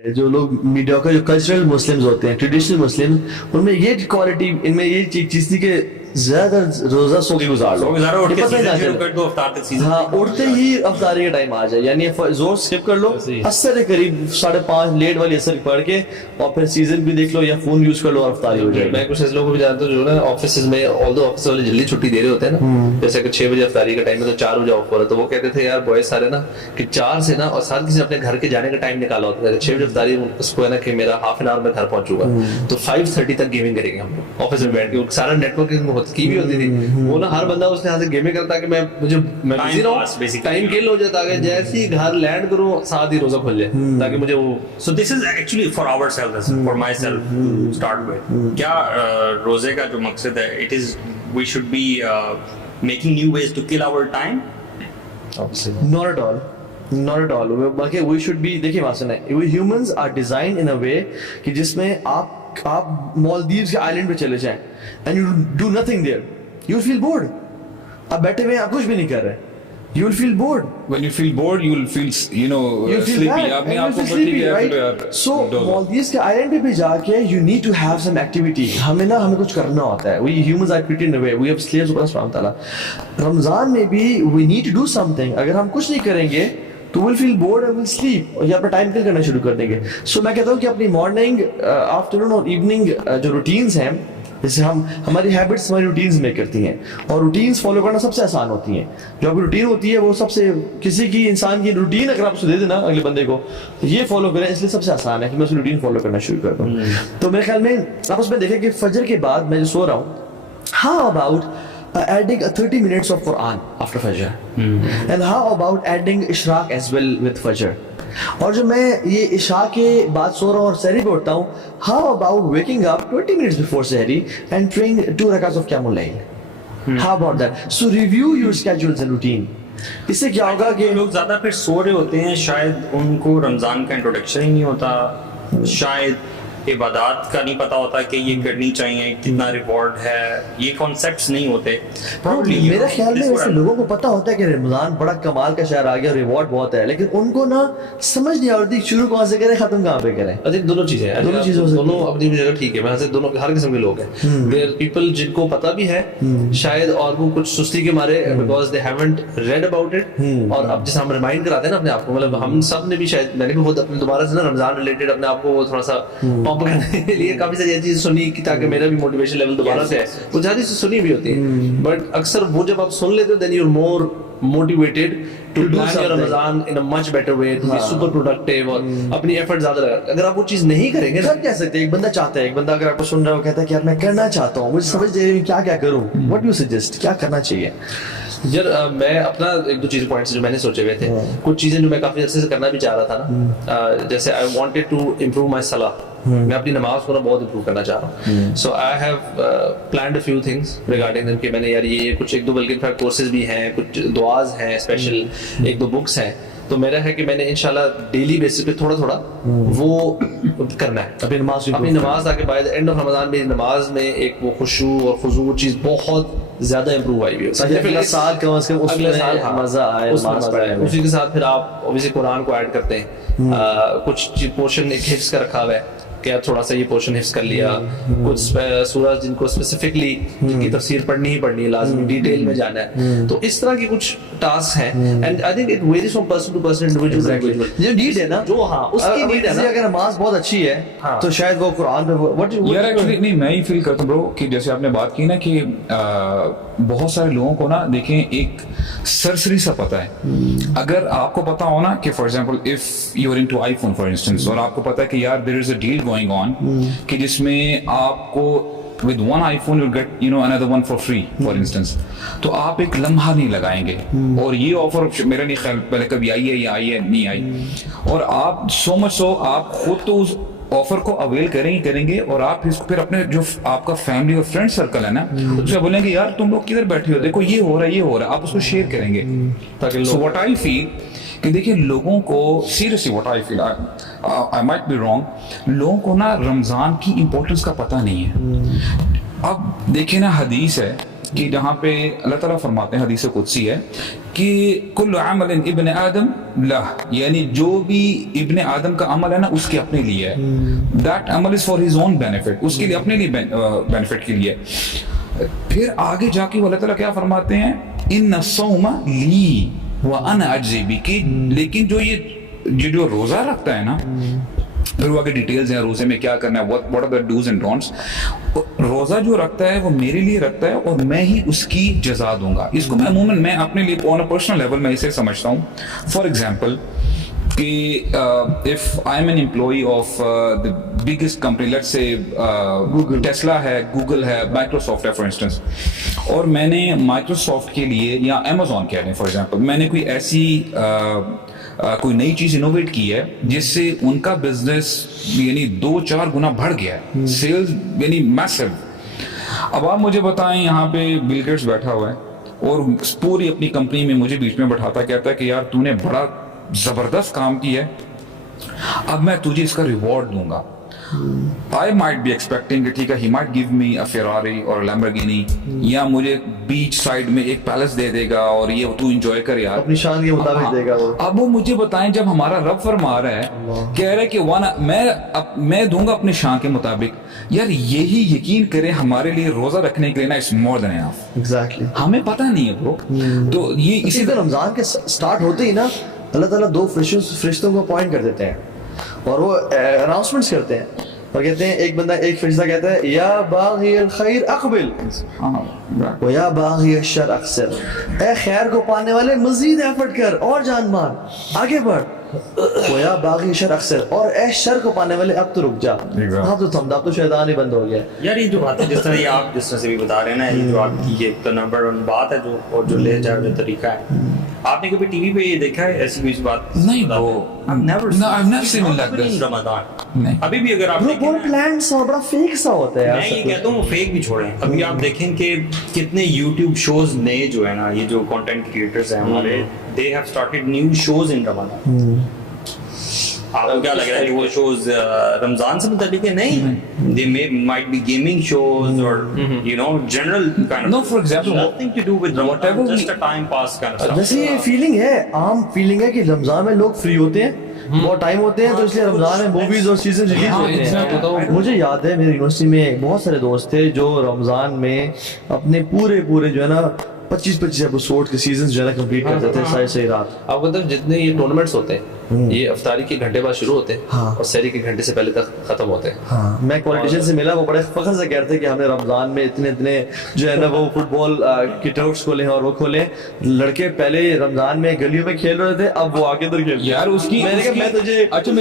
جو لوگ میڈیا کا جو کلچرل مسلمز ہوتے ہیں, ٹریڈیشنل مسلم, ان میں یہ کوالٹی, ان میں یہ چیز تھی کہ زیادہ روزہ سو کے گزار لو, ہاں اٹھتے ہی افطاری کا ٹائم آ جائے, یعنی زور اسکپ کر لو, اثر قریب 5:30 لیٹ والی اثر پڑھ کے, اور پھر سیزن بھی دیکھ لو یا فون یوز کر لو اور افطاری ہو جائے. میں کچھ ایسے لوگوں کو بھی جانتا ہوں جو نا آفیسز میں آل دو آفس والے جلدی چھٹی دے رہے ہوتے ہیں نا, جیسے کہ 6 بجے افطاری کا ٹائم ہے تو 4 بجے آف ہو رہا ہے, تو وہ کہتے تھے یار بوائز سارے نا کہ 4 سے نا, اور سارے کسی نے اپنے گھر کے جانے کا ٹائم نکالا ہوتا ہے 6 بجے افطاری, اس کو ہے نا کہ میرا ہاف این آور میں گھر پہنچوں گا, تو 5:30 تک گیمنگ کریں گے ہم لوگ آفس میں بیٹھ کے. سارا نیٹ ورکنگ کی بھی ہوتی تھی, وہ نا ہر بندہ اس لحاظ سے گیمنگ کرتا کہ میں بزی رہوں, ٹائم کل ہو جاتا ہے, جیسے ہی گھر لینڈ کروں ساتھ ہی روزہ کھل جائے تاکہ مجھے وہ. So this is actually for ourselves, for myself to start with. کیا روزے کا جو مقصد ہے, it is we should be making new ways to kill our time? Not at all. Not at all. باقی we should be, دیکھیے بات سنیں, we humans are designed in a way کہ جس میں آپ مالدیوز کے آئلینڈ پہ چلے جائیں and you do nothing there, you will feel bored. آپ بیٹھے ہوئے آپ کچھ بھی نہیں کر رہے, you will feel bored. When you feel bored, you will feel, you know, sleepy. Bad, and you feel sleepy, right? So Maldives کے island پہ بھی جا کے you need to have some activity. ہمیں کچھ کرنا ہوتا ہے. We humans are created in a way. We have slaves of Allah subhanahu wa ta'ala. رمضان میں بھی we need to do something. اگر ہم کچھ نہیں کریں گے تو we'll feel bored and we'll sleep, اور یہ اپنا ٹائم کل کرنا شروع کر دیں گے. سو میں کہتا ہوں کہ اپنی مارننگ, آفٹرنون اور ایوننگ جو روٹینز ہیں, جیسے ہماری ہیبٹس ہماری روٹینز میں کرتی ہیں, اور روٹینز فالو کرنا سب سے آسان ہوتی ہیں. جو آپ کی روٹین ہوتی ہے وہ سب سے, کسی کی انسان کی روٹین اگر آپ اس کو دے دینا اگلے بندے کو یہ فالو کریں, اس لیے سب سے آسان ہے کہ میں اس کی روٹین فالو کرنا شروع کر دوں. تو میرے خیال میں آپ اس میں دیکھیں کہ فجر کے بعد میں جو سو رہا ہوں, how about adding 30 minutes of Quran after Fajr, and how about adding Ishraq as well with Fajr. اور جو میں یہ عشاء کے بعد سو رہا ہوں اور سحری پہ اٹھتا ہوں, how about waking up 20 minutes before sehri and praying 2 rakats of Qiyamul Layl. How about that? So review your schedules and routine. اس سے کیا ہوگا کہ لوگ زیادہ پھر سو رہے ہوتے ہیں, شاید ان کو رمضان کا انٹروڈکشن ہی نہیں ہوتا, شاید عبادات کا نہیں پتا ہوتا کہ یہ کرنی چاہیے, کتنا ریوارڈ ہے, یہ کانسیپٹس نہیں ہوتے. میرے خیال میں ویسے لوگوں کو پتا ہوتا ہے کہ رمضان بڑا کمال کا شہر آ گیا, ریوارڈ بہت ہے, لیکن ان کو نا سمجھ نہیں آتی شروع کہاں سے کریں ختم کہاں پہ کریں. دونوں چیزیں ہیں, دونوں چیزیں دونوں اپنی جگہ ٹھیک ہے. میں سے دونوں ہر قسم کے لوگ ہیں. دیر پیپل جن کو پتا بھی ہے شاید, اور وہ کچھ سستی کے مارے because they haven't read about it, اور اب جیسے ہم ریمائنڈ کراتے ہیں نا اپنے آپ کو, مطلب ہم سب نے بھی شاید, میں نے بھی خود اپنے دوبارہ سے نا رمضان ریلیٹڈ اپنے آپ کو تھوڑا سا پمپ کرنے کے لیے کافی ساری چیزیں سنی تاکہ میرا بھی موٹیویشن لیول دوبارہ سے ہے. وہ زیادہ سے سنی بھی ہوتی ہے, بٹ اکثر وہ جب آپ سن لیتے ہو then you are more motivated to plan your Ramadan in a much better way, to be super productive, اور اپنی ایفرٹ زیادہ لگا. اگر آپ وہ چیز نہیں کریں گے, سب کہہ سکتے ہیں, ایک بندہ چاہتا ہے, ایک بندہ اگر آپ کو سن رہا ہو کہتا ہے کہ یار میں کرنا چاہتا ہوں, مجھے سمجھ نہیں کیا کیا کروں, واٹ یو سجیسٹ, کیا کرنا چاہیے؟ یار میں اپنا 2 چیز پوائنٹس جو میں نے سوچے ہوئے تھے, کچھ چیزیں جو میں کافی عرصے سے کرنا بھی چاہ رہا تھا نا, جیسے I wanted to improve my صلاح, میں اپنی نماز کو نا بہت امپروو کرنا چاہ رہا ہوں. So I have planned a few things regarding them, کہ میں نے یار یہ کچھ 1-2 بلکہ انفیکٹ کورسز بھی ہیں, کچھ دعاز ہیں اسپیشل, 1-2 بکس ہیں. تو میرا ہے کہ میں نے انشاءاللہ ڈیلی بیسس پہ تھوڑا تھوڑا وہ کرنا ہے اپنی نماز, تاکہ بائی دا اینڈ آف رمضان میری نماز میں ایک وہ خشوع اور خضوع چیز بہت زیادہ امپروو آئی ہوئی ہے. اگلے سال کم از کم اس میں مزہ آئے نماز پڑھنے میں. اسی کے ساتھ پھر آپ اوبیسلی قرآن کو ایڈ کرتے ہیں, کچھ پورشن ایک حفظ کا رکھا ہوا ہے کہ آپ تھوڑا سا یہ پورشن حفظ کر لیا, کچھ سورج جن کو اسپیسیفکلی جن کی تفسیر پڑھنی ہی پڑھنی ہے, لازمی ڈیٹیل میں جانا ہے, تو اس طرح کی کچھ ٹاسک ہیں. And I think it varies from person to person, individual جو نیڈ ہے نا, جو ہاں اس کی نیڈ ہے نا. اگر نماز بہت اچھی ہے تو شاید وہ قرآن پہ یار ایکچولی نہیں, میں ہی فیل کرتا ہوں برو کہ جیسے آپ نے بات کی نا کہ بہت سارے لوگوں کو نا دیکھیں ایک سرسری سا پتہ ہے. اگر آپ کو پتا ہو نا کہ for example if you are into iPhone for instance, اور آپ کو پتا ہے کہ یار دیر از اے ڈیل گوئنگ آن کہ جس میں آپ کو with one iPhone you'll get another one for free for instance, تو آپ ایک لمحہ نہیں لگائیں گے, اور یہ آفر میرا نہیں خیال پہلے کبھی آئی ہے یا آئی ہے نہیں آئی, اور آپ سو مچ سو آپ خود تو اس آفر کو اویل کریں گے, اور آپ اس کو پھر اپنے جو آپ کا فیملی اور فرینڈ سرکل ہے نا اس سے بولیں گے یار تم لوگ کدھر بیٹھے ہو, دیکھو یہ ہو رہا ہے, آپ اس کو شیئر کریں گے. سو واٹ آئی فیل کہ دیکھیں لوگوں کو seriously what I feel, I might be wrong, لوگوں کو نا رمضان کی امپورٹنس کا پتہ نہیں ہے. اب دیکھیں نا حدیث ہے کہ جہاں پہ اللہ تعالیٰ فرماتے ہیں حدیث قدسی ہے کہ کل عمل ابن آدم لہ، یعنی جو بھی ابن آدم کا عمل ہے نا اس کے اپنے لیے ہے. دیٹ عمل is for his own benefit, اس کے لیے اپنے لیے بینیفٹ کے لیے. پھر آگے جا کے وہ اللہ تعالیٰ کیا فرماتے ہیں ان الصوم لی وانا اجزی بہ، کہ لیکن جو روزہ رکھتا ہے نا، پھر وہ آگے ڈیٹیلز ہیں روزے میں کیا کرنا ہے، what are the do's and don'ts. روزہ جو رکھتا ہے وہ میرے لیے رکھتا ہے اور میں ہی اس کی جزا دوں گا. اس کو میں عموماً میں اپنے لیے on a personal level میں اسے سمجھتا ہوں. فار ایگزامپل کہ if I'm an employee of the biggest company, let's say Tesla ہے، گوگل ہے، مائکروسافٹ ہے فار انسٹنس، اور میں نے مائکروسافٹ کے لیے یا امیزون کہہ لیں فار ایگزامپل، میں نے کوئی ایسی کوئی نئی چیز انوویٹ کی ہے جس سے ان کا بزنس یعنی 2-4 گنا بڑھ گیا ہے، سیلز یعنی میسو. اب آپ مجھے بتائیں یہاں پہ بل گیٹس بیٹھا ہوا ہے اور پوری اپنی کمپنی میں مجھے بیچ میں بٹھاتا کہتا ہے کہ یار تو نے بڑا زبردست کام کیا ہے، اب میں تجھے اس کا ریوارڈ دوں گا. I might be expecting کہ ٹھیک ہے he might give me a Ferrari or a Lamborghini، یا مجھے بیچ سائڈ میں ایک پیلس دے دے گا اور یہ تو انجوائے کر یار، اپنی شان کے مطابق دے گا وہ. اب وہ مجھے بتائیں جب ہمارا رب فرما رہا ہے، کہہ رہا ہے کہ میں دوں گا اپنی شان کے مطابق، یار یہی یقین کریں ہمارے لیے روزہ رکھنے کے لیے نا it's more then enough. Exactly ہمیں پتہ نہیں ہے برو. تو یہ اسی طرح رمضان کے سٹارٹ ہوتے ہی نا اللہ تعالیٰ 2 فرشتوں کو اپوائنٹ کر دیتے ہیں اور وہ اناؤنسمنٹس کرتے ہیں اور کہتے ہیں، ایک بندہ ایک فرشتہ کہتا ہے یا باغی الخیر اقبل و یا باغی الشر اقصر، اے خیر کو پانے والے مزید ایفرٹ کر اور جان مار آگے بڑھ، و یا باغی الشر اقصر، اور اے شر کو پانے والے اب تو رک جا، اب تو تھم، اب تو شیطان ہی بند ہو گیا. یار یہ جو بات ہے جس طرح یہ آپ جس طرح سے بھی بتا رہے ہیں نا، یہ جو آپ کی یہ نمبر 1 بات ہے جو اور جو لے جائے جو طریقہ ہے، آپ نے کبھی ٹی وی پہ یہ دیکھا ہے ایسی کوئی بات؟ نہیں برو، I've never seen it like this. رمضان ابھی بھی اگر آپ بہت پلان سا بڑا فیک سا ہوتا ہے. میں یہ کہتا ہوں فیک بھی چھوڑیں، ابھی آپ دیکھیں کہ کتنے یوٹیوب شوز نئے جو ہے نا، یہ جو کنٹینٹ کریٹرز ہیں ہمارے، they have started new shows in Ramadan. آپ کو کیا لگ رہا ہے کہ وہ شوز رمضان سے متعلق ہے؟ نہیں، they might be gaming shows or you know general kind of. No, for example, nothing to do with Ramadan, just a time pass kind of stuff. ویسے یہ فیلنگ ہے، عام فیلنگ ہے کہ رمضان میں لوگ فری ہوتے ہیں، بہت ٹائم ہوتے ہیں، تو اس لیے رمضان میں موویز اور سیزن ریلیز ہوتے ہیں. مجھے یاد ہے میری یونیورسٹی میں بہت سارے دوست تھے جو رمضان میں اپنے پورے جو ہے نا 25 ایپیسوڈ کے سیزنز جو ہے نا کمپلیٹ کرتے تھے صحیح رات. آپ کو جتنے یہ ٹورنامنٹس ہوتے ہیں یہ افطاری کے گھنٹے بعد شروع ہوتے ہیں اور سحری کے گھنٹے سے پہلے تک ختم ہوتے ہیں. ہاں میں پولیٹیشین سے ملا، وہ بڑے فخر سے کہتے ہیں کہ ہم نے رمضان میں اتنے جو ہے نا وہ فٹ بال کی ٹرفس کھولے اور وہ کھولے. لڑکے پہلے رمضان میں گلیوں میں کھیل رہے تھے، اب وہ آگے ادھر کھیل یار اس کی میں تجھے اچھا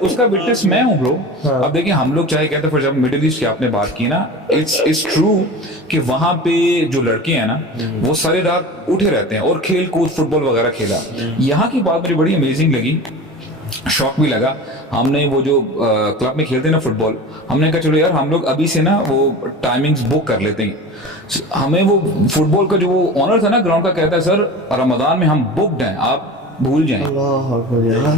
اس کا وٹنس میں ہوں برو. اب دیکھیں ہم لوگ چاہے کہتے ہیں جب مڈل ایسٹ کی آپ نے بات کی نا، اٹس ٹرو کہ وہاں پہ جو لڑکے ہیں نا وہ ساری رات اٹھے رہتے ہیں اور کھیل کود فٹ بال وغیرہ کھیلا. یہاں کی بات مجھے بڑی امیزنگ لگی، شوق بھی لگا. ہم نے وہ جو کلب میں کھیلتے ہیں نا فٹ بال، ہم نے کہا چلو یار ہم لوگ ابھی سے نا وہ ٹائمنگز بک کر لیتے ہیں. ہمیں وہ فٹ بال کا جو وہ آنر تھا نا گراؤنڈ کا، کہتا ہے سر رمضان میں ہم بکڈ ہیں، آپ بھول جائیں. اللہ